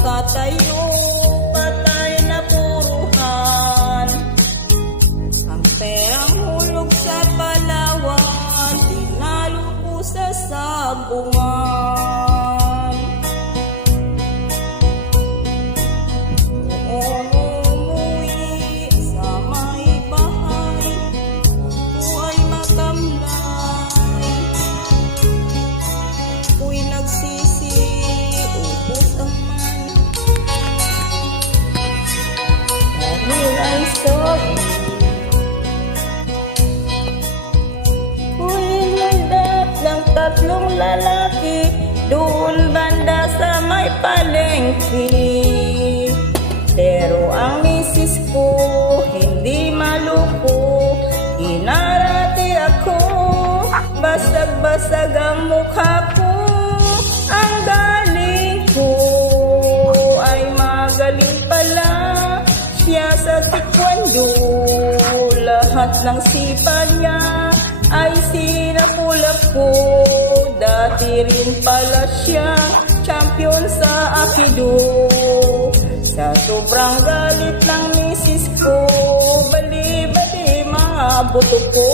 makatayo, patay na puruhan. Ang perang hulog sa Palawan, tinalo po sa sabungan. Noong umuwi sa may bahay, ako ay matamlay. Ako'y nagsisi, ubos ang mana, dahil ay sorry. Ng tatlong lalaki doon banda sa may palengke. Pero ang misis ko hindi maluko, inarati ako, basag-basag ang mukha ko. Ang galing ko ay magaling pala siya sa taekwondo. Lahat ng sipa niya ay sinapulak ko. Dati rin pala siya champion sa Aikido. Sa sobrang galit ng misis ko, bali-bali mga buto ko.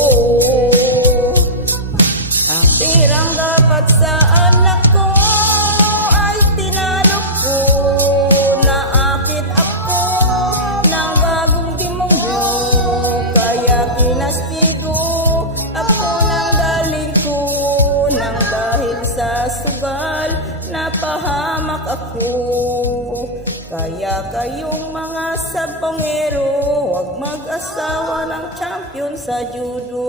Ang tirang dapat sa anak ko ay tinalo ko. Naakit ako ng bagong dimunggo, kaya kinastigo ako ng galing ko. Nang dahil sa sugal, napahamak ako. Kaya kayong mga sabongero, huwag mag-asawa ng champion sa judo.